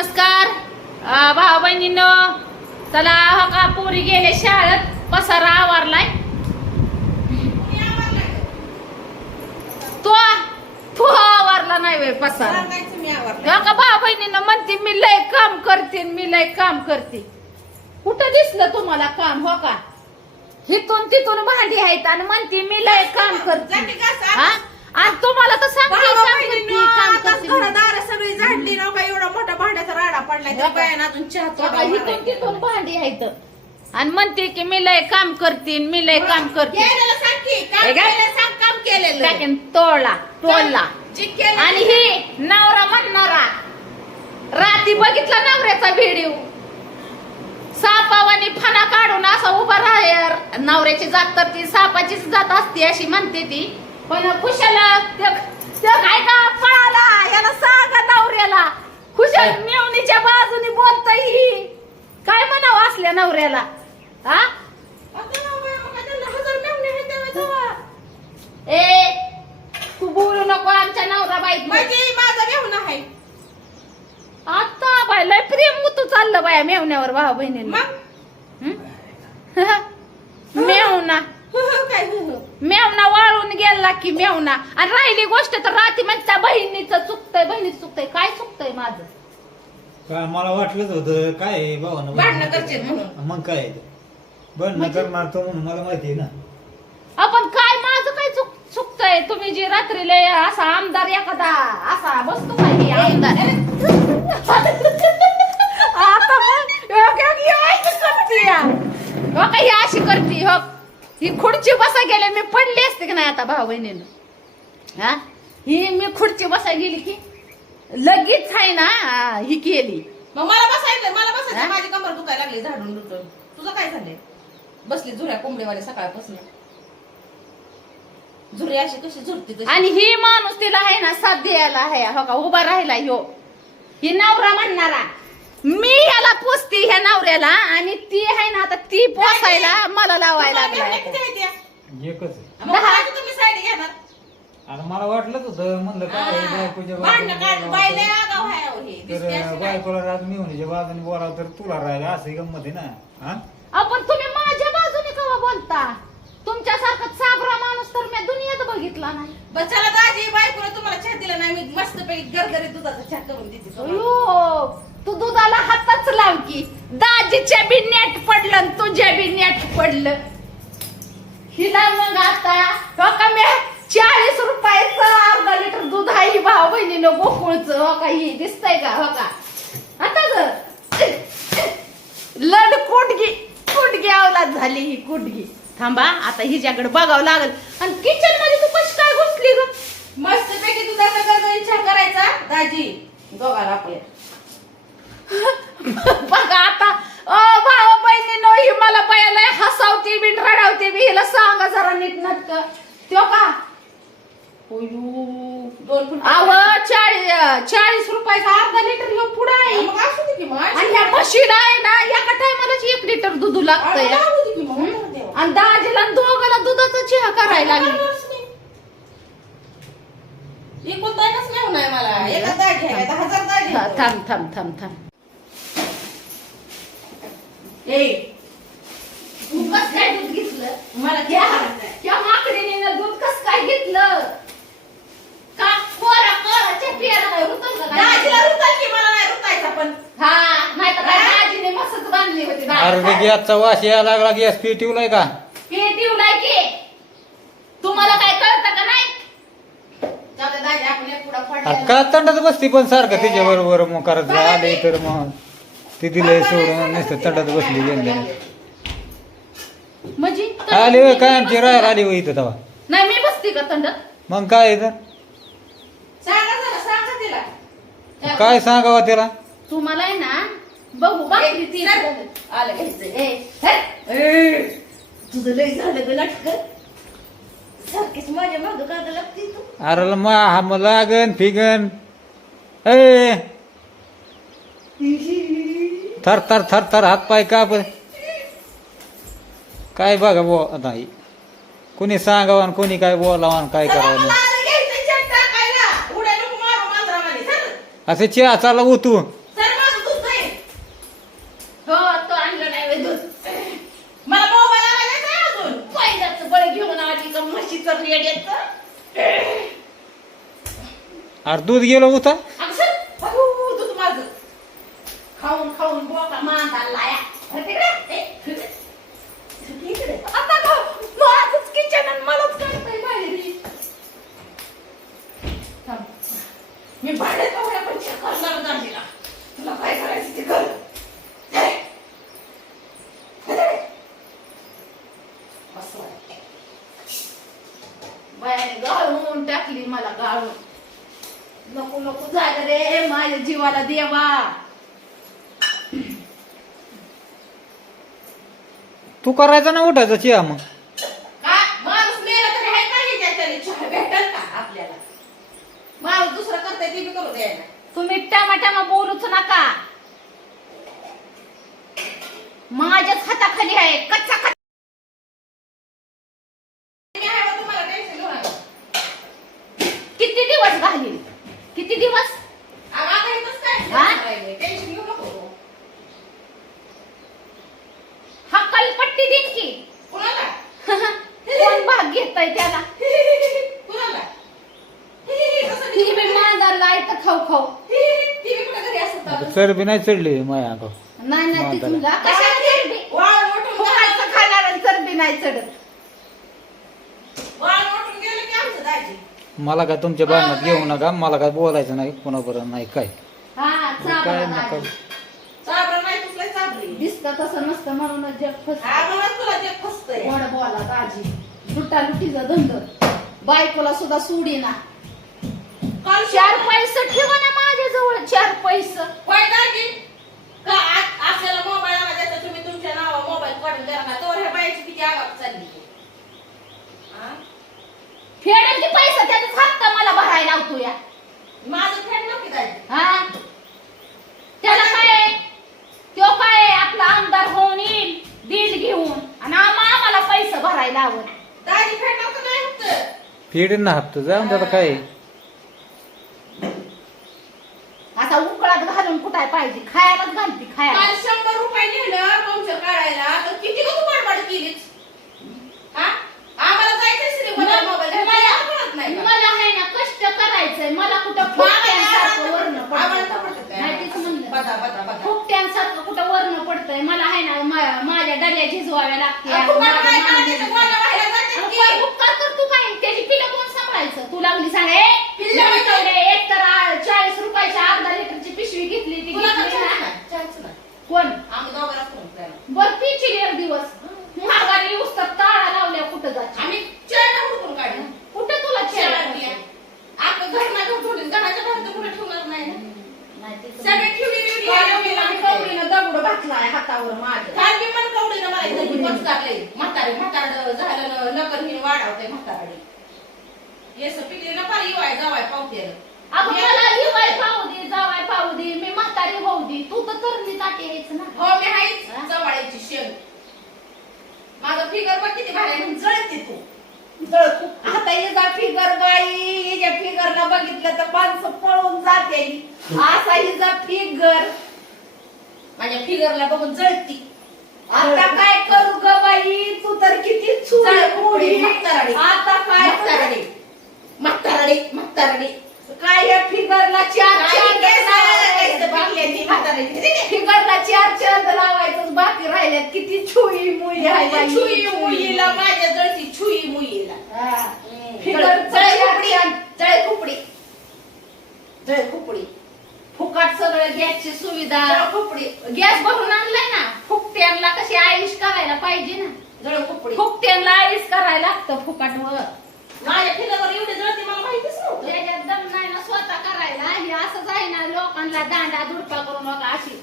नमस्कार. भाऊ बहिणींनो चला हो का पोरी गेले शाळेत? पसारा आवारलाय. तो तो आवारला नाही वे पसारा. हो का भाऊ बहिणीनं म्हणते मी लय काम करते मी लय काम करते. कुठं दिसलं तुम्हाला काम हो का? हिथून तिथून भांडी आहेत आणि म्हणते मी लय काम करते. हा? आणि तुम्हाला तर सांगते काम करते काम करते घरदार सगळी झाडली ना का एवढा मोठा भांड्याचा राडा पडलाय त्या बायानं अजून चहा तोडावा. तिथून भांडी आहेत. आणि म्हणते की मी लय काम करते मी लय काम करते. केलेलं सांग की, काम हे काय? केलेलं सांग, काम केलेलं. टाकेन तोडला तोडला. जे आणि ही नवरा म्हणणारा राती बघितला नवऱ्याचा व्हिडिओ सापावानी फणा काढून असा उभा राहेर नवऱ्याची जात तर ती सापाचीच जात असते अशी म्हणते ती. पण खुशाला काय का पळाला याला सांगा नवऱ्याला. खुशाल मेवणीच्या बाजूने बोलताय ही. काय म्हणावं असल्या नवऱ्याला? हा. ए तू बोलू नको आमच्या नवरा म्हणजे माझा मेहुणा आहे. आता बाय लय प्रेम तू चाललं बाया मेवण्यावर भाऊ बहिणीला. मेवना काय. मेवना गेला की मेवना आणि राहिली गोष्ट तर राती म्हणजे त्या बहिणीचं चुकतंय बहिणीचं चुकतंय काय चुकतंय माझं काय मला वाटलंच होतं काय आहे भावानं भांडणं करशील म्हणून. मग काय आहे ते? भांडणं म्हणजे? करणार तो म्हणून मला माहिती आहे ना आपण काय माझं काय चुक चुकतंय तुम्ही जी रात्रीला असा आमदार एखादा असा बसतो काय हे आमदार आता मग एक- एक अशी करते या. का ही अशी करते हो ही खुर्ची बसा गेले मी पडली असते की नाही आता भाऊ बहिणीनं? हा? ही मी खुर्ची बसा गेली की लगेच आहे ना ही केली. मग मला बसायचं मला बसायचं? माझी कमर दुखायला लागली झाडून लुटून. तुझं काय झालंय? बसली झुऱ्या कोंबडीवाले सकाळपासून. झुरी अशी कशी झुरती आणि ही माणूस तिला आहे ना साथ द्यायला आहे. हो का उभा राहिला ह्यो ही नवरा म्हणणारा. मी याला पोचते ह्या नवऱ्याला आणि ती आहे ना आता ती पोसायला मला लावायला लागलाय? एकच आहे मग दहा. कोणाची तुम्ही साईड घेणार आणि मला वाटलंच होतं म्हणलं काय आहे, बायकोच्या भांडणं काढ बाजूने बायले बोलावं आगाव आहे अहो हे. तर दिसते अशी नाही. बायकोला राग मिळवण्याच्या बाजूने बोलावं तर तुला राग असं गंमत आहे ना हा आपण तुम्ही माझ्या बाजूने कवा बोलता तुमच्यासारखा साबरा माणूस तर मी दुनियेत बघितला नाही बरं चला दाजी बायकोला तुम्हाला चहा दिला नाही मी मस्त पैकी गरगरीत दुधाचा चहा करून देते तुम्हाला. अयो तू दुधाला हातच लाव की. दाजीच्या बी नेट पडलं आणि तुझ्या बी नेट पडलं. हिला मग आता हो का मी चाळीस रुपयाचं अर्धा लिटर दूध आहे भाऊ बहिणीनं गोकुळचं हो का? ही दिसतंय का? हो का? आता ग लड कुटगी कुटगी अवलाद झाली ही कुटगी थांबा आता हिच्याकडे बघावं लागल. आणि किचनमध्ये तू कशी काय घुसली ग? मस्त पैकी दुधाचा विचार करायचा दाजी. दोघाला आपल्या बघा आता अ भावा बहिणीनो ही मला बायाला हसावते बी रडावते बी हिला सांगा जरा नीट नाटक. त्यो का? अव चाळीस चाळीस रुपयाचा अर्धा लिटर ह्यो पुढा आहे. मग असू दे की मग आणि ह्या म्हशीला आहे ना एका टायमालाच एक लिटर दूध लागतंय. आणि दाजीला आणि दोघाला दुधाचा चहा करायला लागली. थांब थांब थांब थांब. ए, काय दूध घेतलं? मला त्या चहा करायचा. त्या माकडीने दूध कस काय घेतलं? का कोरा कोराच्या पेरा काय होतं का? काय? दाजीला रुताल की मला नाही रुतायचा पण. हा नाही तर काय दाजीने मस्तच बांधली होती अरे ते गॅसचा वास यायला लागला गॅस पेटीवलाय का? पेटीवलाय की. तुम्हाला काय कळतं का नाही? जाऊ दे दाजी आपण एक पुढं अरे पडलेला. का तंडात बसती पण सारखं तिच्या बरोबर मग करत आले तर मग. ती दिलंय सोडून नुसतं तंडात बसली गेले. म्हणजे आली होय काय आमची राहायला आली होय इथं तेव्हा नाही मी बसते का थंडत मग काय आहे तर सांगा जरा सांगा तिला. काय सांगावं त्याला तुम्हाला आहे ना बघू बाकी ती सर. आलं घ्यायचं. ए, हे. तुझं लय झालं ग सारखीच माझ्या मागं का ग लागते तू. अरे मा हा मग लागन फिगन. ए! थर थर थर थर हात पाय का पण काय बघा बो आता कोणी सांगावं आणि कोणी काय बोलावं आणि काय करावं? असं चहा चालला तू अरे दूध गेलो होता खाऊन खाऊन बोका मांदा लाया माझंच किचन आणि मलाच काढताय बाहेर. मी भाडे पाहुण्या पण check करणार दांडीला. तुला काय करायचं ते कर. बायाने गाळून टाकली मला गाळून नको नको झालं रे माझ्या जीवाला देवा तू करायचा ना उठायचा चिया मग. का? माणूस मेला तरी आहे का नाही त्याच्याने चहा भेटेल का आपल्याला? माणूस दुसरं करताय ते बी करू द्यायला. तुम्ही टमाटामा बोलूच नका. माझ्याच हाताखाली आहे कच्चा कच्चा मी आहे बा तुम्हाला टेन्शन घेऊ नका किती दिवस घालील किती दिवस अगं, आता इथंच काय हा? राहिलंय? टेन्शन घेऊ नको हक्कलपट्टी देईन की कुणाला कोण भाग घेताय त्याला कुणाला कसं ती बी मांजरला आहे तर खाऊ खाऊ ती बी कुठं घरी असत आता चरबी नाही चढली माया अंगावर. नाही नाही ती मांजरला. तुला कशाला चरबी वाळ मोठून फुकायचं खाणार आणि चरबी नाही चढत. वाळ मोठून गेलं की आमचं दाजी? मला काय तुमच्या भांडणात घेऊ नका मला काय बोलायचं नाही कोणाबरोबर नाही काय? हा काय चाबरा नका. दाजी. चाबरा नाही तुला चाबरी. दिसतं तसं नसतं म्हणून जग फसतं. हा म्हणून तुला जे फसतंय. गोड बोला दाजी. लुटा लुटीचा धंद. बायकोला सुद्धा सोडी ना काल चार पैसे ठेवा ना जवळ चार पैसे. होय दाजी? का आपल्याला मोबाईल द्यायचा तुम्ही तुमच्या नावा मोबाईल काढून द्या का? तर ह्या बाईची किती आगाप चालली. हा? फेडेल की पैसे त्याचाच हप्ता मला भरायला लावतो या. माझं फ्रेंड नव्हती दाजी? हा? त्याला काय? तो काय? आपला आमदार होऊन येईल बिल घेऊन. आणि आम्हा आम्हाला पैसे भरायला लावत. दाजी फ्रेंड नव्हतं नाही होतं फेड ना हप्ता त्याला काय आहे? आता उकळात घालून कुठाय पाहिजे खायलाच घालती खायला काल शंभर रुपये नेलं पंक्चर काढायला तर किती का तू बडबड केलीस हा आम्हाला जायचंय श्रीमंत मोबाईल घ्यायला. मला कळत नाही का? मला आहे ना कष्ट करायचंय मला कुठं आम्हाला फुकट्यांसारखं वर्ण आम्हाला तर पडतं पटत नाही. नाही तेच म्हणलं बता, बता, बता. फुकट्यांसारखं कुठं वर्ण पडतंय मला आहे ना मा- माझ्या डल्या झिजवाव्या लागते अहो, फुकट काय करायचं? गोळ्या व्हायला जातात की? काय उपकार कर तू काय त्याची पिलं कोण सांभाळायचं? तू लागली म्हणजे? एक तर चाळीस रुपयाच्या अर्धा लिटरची पिशवी घेतली ती. कोण? आम्ही दोघांना. बर पिची दिवस महागाने उस्तर ताळा लावल्या कुठं जायचं आम्ही चेहरा हुडकून काढला. कुठं तुला चेहरा चेहरा दिला. आपलं घर नाही घर थोडीच घराच्या बाहेर तर कुठे ठेवणार नाही ना. नाही ते तर- सगळे ठेवली रेडी काल आहे. मी आणि कवडीनं दगड घातलाय हातावर माझ्या काल मी पण कवडीनं मला इथं मी पचकारले. म्हातारे म्हातारं झालं न- नकर हिने वाढवते म्हातारडे. येस पिकले ना पारी वाय जावाय पावतेलं. अगं मला हिवाय पाहू दे जावाय पाहू दे मी म्हातारी होऊ दे. तू तर तरणी ताटे यायचं ना. हो मी आहेच. जवळची शेण. माझं फिगर बघ किती भारी आहे, जळते तू. आता हिचा फिगर बाई. हिच्या फिगरला बघितलं तर माणसं पळून जाते. असा हिचा फिगर. माझ्या फिगरला बघून जळती. आता काय करू ग बाई? तू तर किती चळ, म्हातारडी. आता काय म्हातारडे. म्हातारडे म्हातारडे. काय या फिगरला चार. फिगरला चार चांद लावायचं? बाकी राहिल्यात किती छुई मुई. छुई मुईला माझ्या जळती छुई मुईला. फिगर जळ कुपडी. जळ कुपडी जळ कुपडी फुकट सगळं गॅसची सुविधा. कुपडी गॅस भरून आणलाय ना फुकट्यांना कशी आईश करायला पाहिजे ना. जळ कुपडी फुकट्यांना आईश करायला लागतं फुकटवर. माझ्या फिगरवर एवढी जळती मला माहितीच नव्हतं. त्याच्यात दम नाही ना स्वतः करायला. हे असंच आहे ना लोकांना दांडा दुडपा करून नका अशी.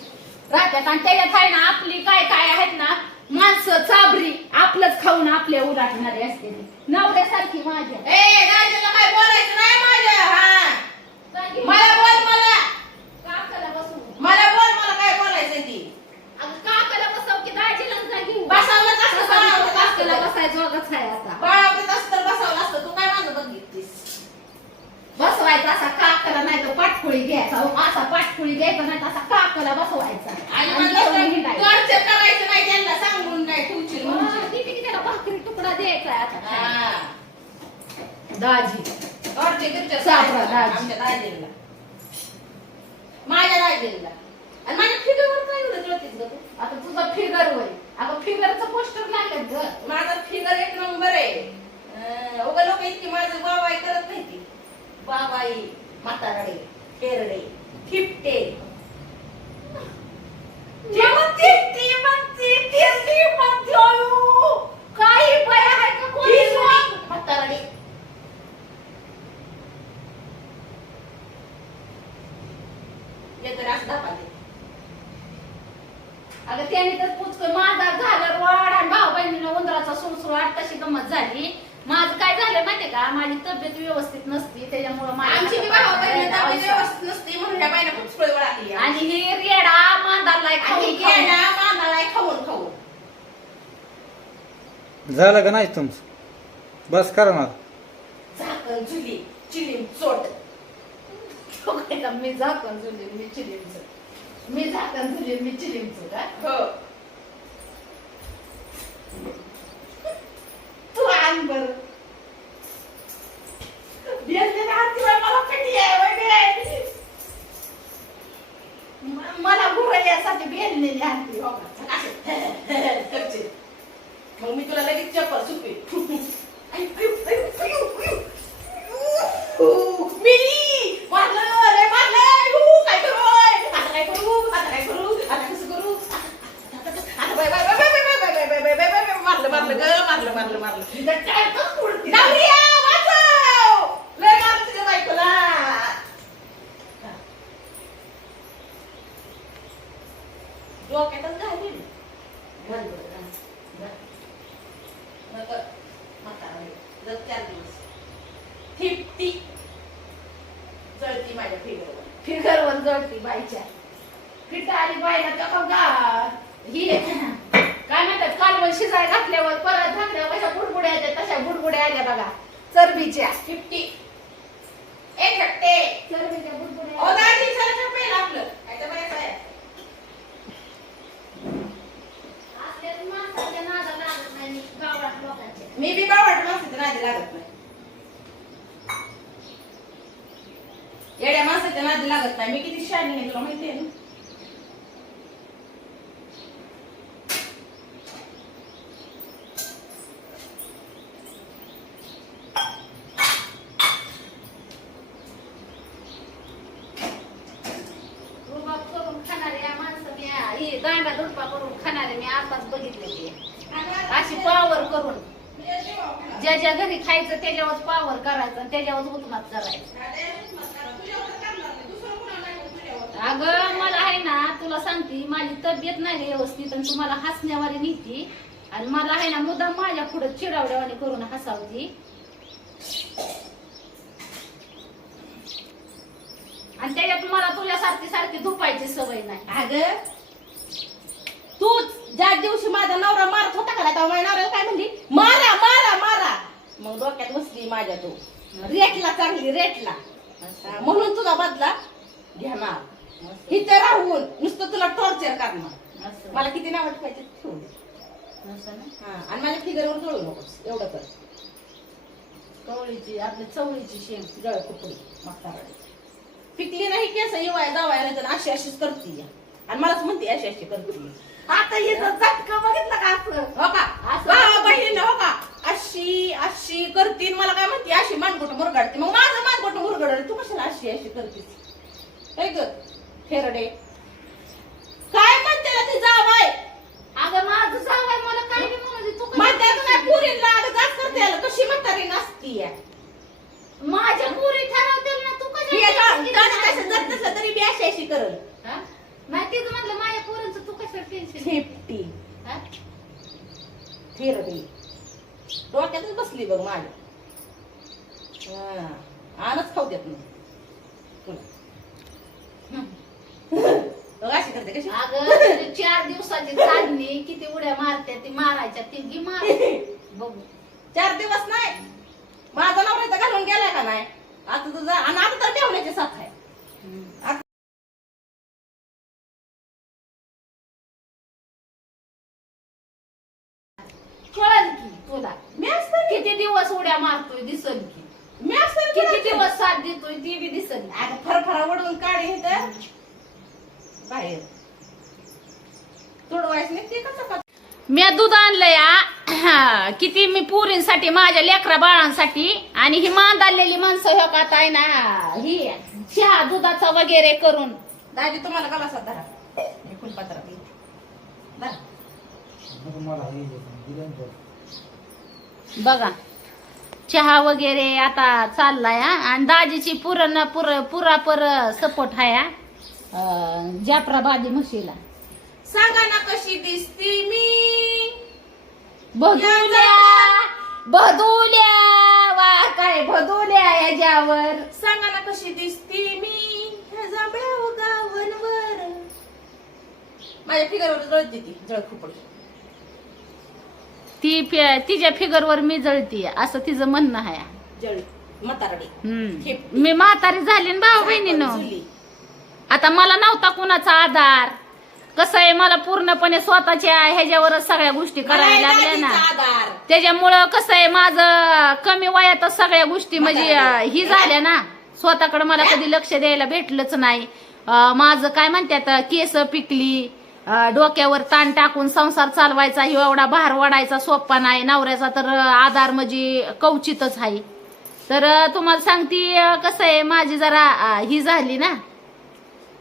राहतात आणि त्याच्यात आहे ना आपली काय काय आहेत ना माणसं चाबरी आपलंच खाऊन आपल्या उलाटणारे असते नवऱ्यासारखी माझ्या. ए दाजीला काय बोलायचं नाही माझ्या हा. मला बोल मला. काकाला बसवू मला बोल मला काय बोलायचं ती? अगं काकाला बसव की दाजीला जा घेऊ बसावलंच असतं, असतं. काकाला बसायचं. वगच आहे आता. बाळावतीत असतं बसावलं असतं. तू काय माझं बघितलीस? बसवायचा असा काकाला नाही तर पाटकुळी घ्यायचा. असा पाटकुळी घ्यायचा नाही तर असा काकाला बसवायचा. आणि आणि घेऊन तर हिंडायचं. torture करायचं नाही त्यांना सांगून नाही ठेवशील हा, म्हणशील. किती किती त्याला भाकरी तुकडा द्यायचा आहे आता. हा. दाजी. घरचे सापळा, सापळा, दाजी. आमच्या दाजीला. माझ्या दाजीला आणि माझ्या फिगरवर काय एवढं कळतेस ग तू? आता तुझा फिगर होय अगं फिगरचं पोस्टर लागलं ग माझा फिगर एक नंबर आहे. अं, उगा लोक इतकी माझं बाबाई करत नाही ती बाबाई म्हातारडे पेरडे फिपटे ती म्हणते, ती म्हणते, ती ती म्हणते, अयो, काही बाया आहे का कोणी सांग? म्हातारडे हे तर असं दाखवते अगं त्याने तर पुचक माझा झालं वाड आणि भाऊ बहिणीनं उंदराचा सुळसुळाट तशी गंमत झाली माझं काय झालं माहितीये का माझी तब्येत व्यवस्थित नसती त्याच्यामुळे आमची बी भावा बहिणी तब्येत व्यवस्थित नसते म्हणून ह्या बाईनं खूप सुळे वळाली आणि ही रेडा मांदारलाय आणि खाऊन गेला खाऊन. मांदाळा खाऊन खाऊन झालं का नाही तुमचं बस करा ना. झाकण झुली चिलीम चोट. तो काय का, मी झाकण झुलीन मी मी झाकण झुलीन मी चिलीमचं का हो? तू आण बर. मला कधी आहे वगैरे. म- मला गुरण्यासाठी बेललेली आणती हो का? करचे मग मी तुला लगेच चप्पल सुपी आयु, आयु, आयु, आयु, आयु. ऊ, मिली मारलं रे मारलं आयु, काय करू ओय? आता काय करू आता काय करू आता कसं करू आता bye bye bye bye bye bye bye bye bye bye bye मारलं मारलं ग मारलं मारलं मारलं तिथं काय तर उडती. नवऱ्या, वाचव! लय मारलं तुझ्या बायकोला. डोक्यातच घालीन. घाल बरं, घाल. घाल. नका, म्हातारा आहे. जर चार दिवस. ठिपटी. जळती माझ्या फिगरवर. फिगरवर जळती बाईच्या फिट आली बाईला तर का गा ही काय म्हणतात कालवण शिजाय घातल्यावर परत घातल्यावर कशा बुडबुड्या आल्या तशा बुडबुड्या आल्या बघा चरबीच्या ठिपटी. ए, ठट्टे. चरबीच्या बुडबुड्या आपलं. काय तर आहे. मी बी बावट माणसाच्या नादी लागत नाही येड्या माणसाच्या नादी लागत नाही मी किती शानी आहे तुला माहिती आहे ना रुबाब करून खाणारे या माणसं मी ही गांडा दुडपा करून खाणारे मी आताच बघितले ते अशी पावर करून ज्या ज्या घरी खायचं त्याच्यावर पावर करायचं आणि त्याच्यावर उतमात करायचं अगं मला आहे ना तुला सांगते माझी तब्येत नाही व्यवस्थित आणि तुम्हाला हसण्यावारी नीती. आणि मला आहे ना मुद्दाम माझ्या पुढे चिडावड्यावाने करून हसावती. आणि त्याच्यात मला तुझ्यासारखी सारखी धुपायची सवय नाही. अगं तूच ज्या दिवशी माझा नवरा मारत होता का नाही, तेव्हा माझ्या नवऱ्याला काय म्हणली? मारा मारा मारा. मग डोक्यात बसली माझ्या तो. रेटला चांगली रेटला. म्हणून तुझा बदला घेणार इथं राहून नुसतं तुला टॉर्चर करणार. असं. मला किती नाव ठेवायचे ठेवू दे. असं ना? हा, आणि माझ्या फिगरवर जळू नकोस एवढं कर. कवळीची आपली चवळीची शेंग जळ कुपडी म्हातारडी पिकली नाही केस येवाय जावाय नाही तर अशी अशीच करते आणि मलाच म्हणते अशी अशी करते आता येतं झटका बघितलं का असं? हो का? असं बहिणीनं हो का? अशी अशी करतीन मला काय म्हणते अशी मानगोट मुरगाडते. मग माझं मानगोट मुरगड तू कशाला अशी अशी करतीस? काय ग फेरडे. ना ती जावाय अगं माझं जावाय मला काय बी म्हणू दे, तू कशी म्हणते करते? नाही पुरीला अगं जास्त करते याला. कशी म्हातारी नसती या. माझ्या पुरी ठरवतील ना तू आता कशा गाणं कसं जर नसलं तरी अशी अशी करल. नाही तेच म्हटलं माझ्या पोरांचं तू टेन्शन डोक्यातच बसली बघ माझ्या हा, आणच खाऊ देत नाही तुला. बघ अशी करते कशी? अगं तुझी चार दिवसाची चालणी किती उड्या मारते ती मारायच्या ती मार बघू. चार दिवस नाही? माझा नवरा घालून गेलाय का नाही? आता तुझा आणि आता तर ठेवण्याचे साथ आहे. आता कळल की तुला? मी असतं किती दिवस उड्या मारतोय दिसल की? मी असं किती दिवस साथ देतोय ती बी नाही. आता फरफरा ओढून काढे इथं. बाहेर तुडवायच नाही ते कसं का मी दूध आणलंय आ. किती मी पुरींसाठी माझ्या लेकरा बाळांसाठी आणि ही मांदालेली माणसं हो का ताई ना ही चहा दुधाचा वगैरे करून दाजी तुम्हाला मी फुलपात्रात येते. धरा. बघा चहा वगैरे आता चाललाय हा. आणि दाजीची पुरण पुर पुरापर सपोर्ट आहे हा. अं, जाफराबादी म्हशीला. सांगा ना कशी दिसती मी. भदुल्या भदुल्या वा काय भदुल्या याच्यावर सांगा ना कशी दिसती मी ह्या जांभळ्या गावांवर. माझ्या फिगरवर जळते ती जळ खुपड. ती फि- तिच्या फिगरवर मी जळती असं तिचं म्हणणं आहे. जळ म्हातारडी. हम्म. मी म्हातारी झाली ना भाऊ बहिणीनं. आता मला नव्हता कुणाचा आधार. कसं आहे मला पूर्णपणे स्वतःच्या ह्याच्यावरच सगळ्या गोष्टी करायला लागल्या ना. त्याच्यामुळं कसं आहे माझं कमी वयातच सगळ्या गोष्टी म्हणजे ही झाल्या ना. स्वतःकडे मला कधी लक्ष द्यायला भेटलंच नाही. माझं काय म्हणतात केस पिकली डोक्यावर ताण टाकून संसार चालवायचा ही एवढा भार वाढायचा सोप्पा नाही. नवऱ्याचा तर आधार म्हणजे कवचितच आहे. तर तुम्हाला सांगते कसं आहे माझी जरा ही झाली ना.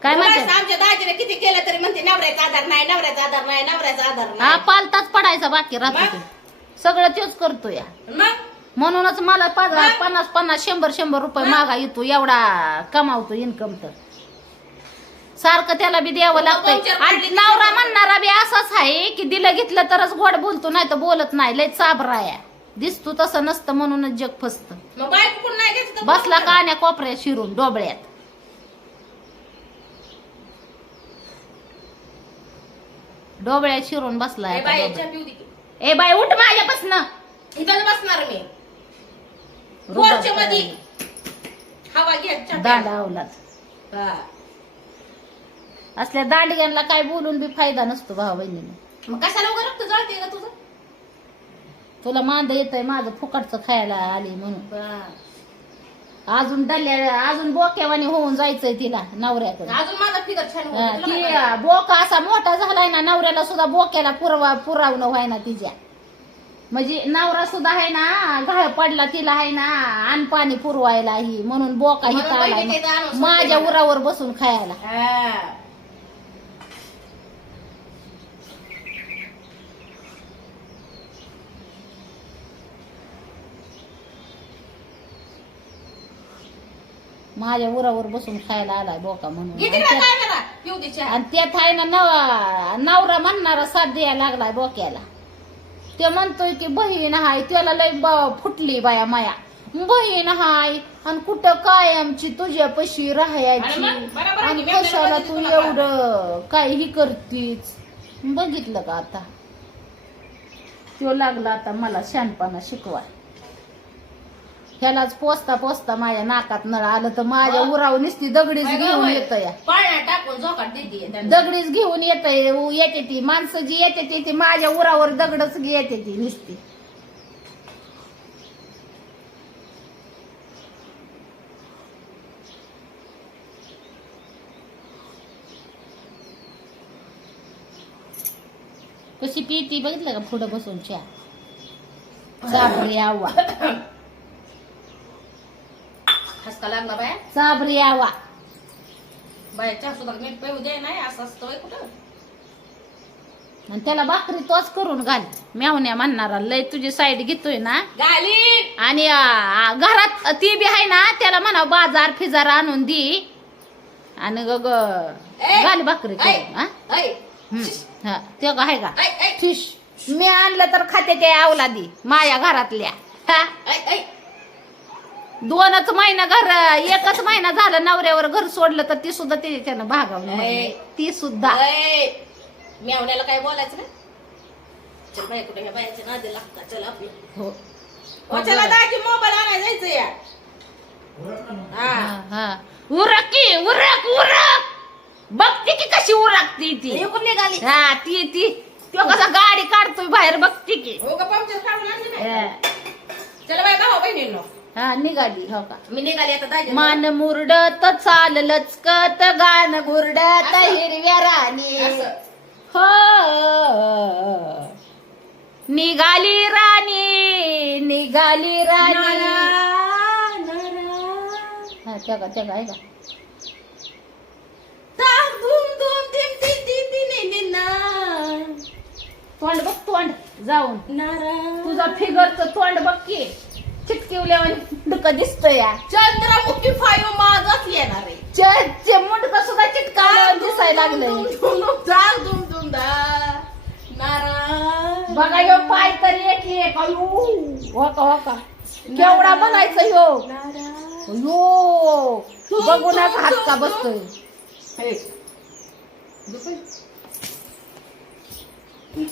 काय म्हणतात आमच्या दाजीने किती केलं तरी म्हणते नवऱ्याचा आधार नाही नवऱ्याचा आधार नाही नवऱ्याचा आधार हा नाही पालताच पडायचा बाकी? तो. सगळं तेच करतो या. मग? म्हणूनच मला पाच-? पन्नास पन्नास शंभर शंभर रुपये मग? येतो एवढा कमावतो इन्कम तर. सारखं त्याला बी द्यावं लागतंय. आणि नवरा म्हणणारा बी असाच आहे की दिलं घेतलं तरच गोड बोलतो नाही तर बोलत नाही. लय चाबरा आहे दिसतो तसं नसतं म्हणूनच जग फसत. मग बायको कोण नाही घ्यायचं तर बसला कान्या कोपऱ्यात शिरून डोबळ्यात. डोबळ्यात शिरून बसलाय ए आता बाई, डोबळ्यात. चहा पिऊ दे की. ए बाई उठ माझ्यापासन. इथंच बसणार मी. पोरच्या मध्ये हवा घ्या चहा प्या. दांडा हा. असल्या दांडग्यांना काय बोलून बी फायदा नसतो भाऊ बहिणीने. मग कशाला उगा रक्त जळते का तुझं? तुला मांद येतंय माझं फुकटचं खायला आली म्हणून. अजून डल्ल्या अजून बोक्यावानी होऊन जायचंय तिला नवऱ्याकडे अजून माझा फिगर छान होता. ती बोका असा मोठा झालाय ना नवऱ्याला सुद्धा बोक्याला पुरवा पुरावणं व्हाय ना तिच्या म्हणजे नवरा सुद्धा आहे ना घाळ पडला तिला आहे ना अन्न पाणी पुरवायला ही म्हणून बोका ही आणून माझ्या उरावर बसून खायला हा. माझ्या उरावर बसून खायला आलाय बोका म्हणून. आणि तिकडे त्यात- काय करा? पिऊ दे चहा. आणि त्यात आहे ना नव नवरा म्हणणारा साथ द्यायला लागलाय डोक्याला ते म्हणतोय की बहीण हाय त्याला लय ब- फुटली बाया माया. बहीण हाय आणि कुठं काय आमची तुझ्या पशी राहायची. आणि मग बरोबर आहे आणि की, मी आपल्याला कशाला बघितलं तू तुला एवढं काय ही करतीच बघितलं का आता? तो लागला आता मला शहाणपणा शिकवाय ह्यालाच पोचता पोचता माझ्या नाकात नळ आलं तर माझ्या? उरावर नुसती दगडीच घेऊन येत या पाळण्यात टाकून झोकाट देते त्यांना. दगडीच घेऊन येत येते ती माणसं जी येते ती ती माझ्या उरावर दगडच येते ती नुसती. कशी पिती बघितलं का पुढं बसून चहा? चाबरी आवा हसका लागला बाया. चहा सुद्धा मीठ पेऊ दे नाही असं असतं होय कुठं? आणि त्याला भाकरी तोच करून घाल. मेवण्या म्हणणारा लय तुझी साईड घेतोय ना? गाली! आणि आ, घरात ती बी आहे ना त्याला म्हणा बाजार फिजार आणून दी. आणि ग ग- ए, घाल भाकरी ऐ, करून, हा? ऐ, हम्म, हा, ते का आहे का? ऐ, ऐ, फिश मी आणलं तर खाते ते आवलादी माझ्या घरातल्या हा? ऐ, ऐ. दोनच महिना घर एकच महिना झालं नवऱ्यावर घर सोडलं तर ती सुद्धा ते त्यानं भागावलं ए. ती सुद्धा. ऐ. मेवण्याला काय बोलायचं ना? चल बाया कुठे ह्या बायाच्या नादी लागतात? चल आपली. हो. हो, चला मोबाईल आणायला जायचं या? हा. हा, हा. उरक की उरक उरक. बघते की कशी उरकती ती. इकडून निघाली. हा ती ती. तो कसा गाडी काढतोय बाहेर बघते की. हो का पंक्चर काढून आणली नाही? हा. चला बाय भाऊ बहिणींनो. हा निघाली हो का मी निघाली आता दाजी मान मुरडत चाल लचकत गान गुरडत असं. हिरव्या राणी असं. हो निघाली राणी निघाली राणी. हा, त्या का त्या का ऐका. तोंड बघ तोंड जाऊन नारा. तुझा फिगरचं तोंड बघ की चिटकिवल्यावर डुक दिसत या. चंद्रमुखी फायू माझाच येणार आहे. चे मुंडक सुद्धा चिटकावल्यावर दिसायला लागलंय. धूम, ताक धूम धूम दा. बघा ह्यो पाय तरी एक एक. अयो. हो का हो का? केवढा बनायचं ह्यो नारा. यो. बघूनच हात का बसतोय.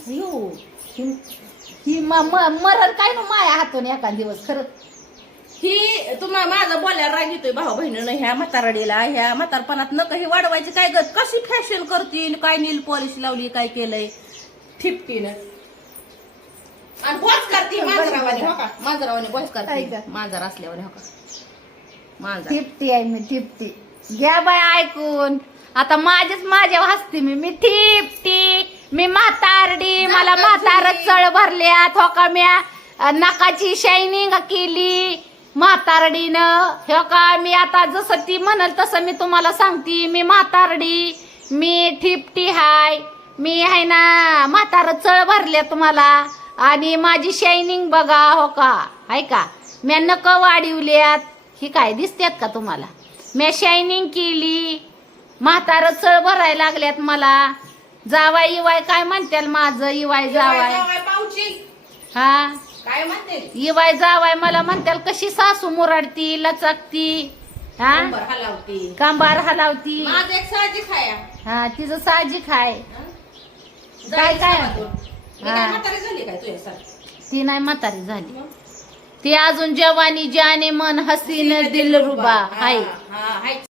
यो ही- ही म- म- मरण काय ना माया हातून एका दिवस खरंच. ही तुम्हाला माझा बोलायला राग येतोय भाऊ बहिणीनं ह्या म्हातारडीला ह्या म्हातारपणात न काही वाढवायची काय ग कशी फॅशन करतील? काय नील पॉलिश लावली काय केलंय? ठिपकीनं. आणि बॉस करते मांजरावाने हो का? मांजरावाने बॉस काय करते ग? मांजर असल्यावाने हो का? मांजर. टिपती आहे मी टिपती घ्या बाय ऐकून. आता माझीच माझ्या हसते मी. मी ठिपती. मी म्हातारडी मला म्हातार चळ भरल्यात हो का म्या अ, नकाची शायनिंग केली. म्हातारडीनं हो का मी आता जसं ती म्हणल तसं मी तुम्हाला सांगते. मी म्हातारडी मी ठिपटी हाय. मी आहे ना म्हातार चळ भरल्या तुम्हाला. आणि माझी शायनिंग बघा हो का? आहे का? म्या नक वाढवल्यात. ही काय दिसतात का तुम्हाला? म्या शायनिंग केली. म्हातार चळ भरायला लागल्यात मला. जावाय इवाय काय म्हणत्याल माझं? इवाय जावाय. हा? काय म्हणते? इवाय जावाय मला म्हणत्याल कशी सासू मुराडती लचकती? हा? हलावती. कांबार हलावती. माझं एक साहजिक खाया हा तिचं साहजिक आहे. काय काय? काय? मी काय हा. म्हातारी झाली काय तुझ्यासारखी ती नाही म्हातारी झाली. ती अजून जवानी जाने मन हसीन दिल रुबा हाय हा, हा, हाय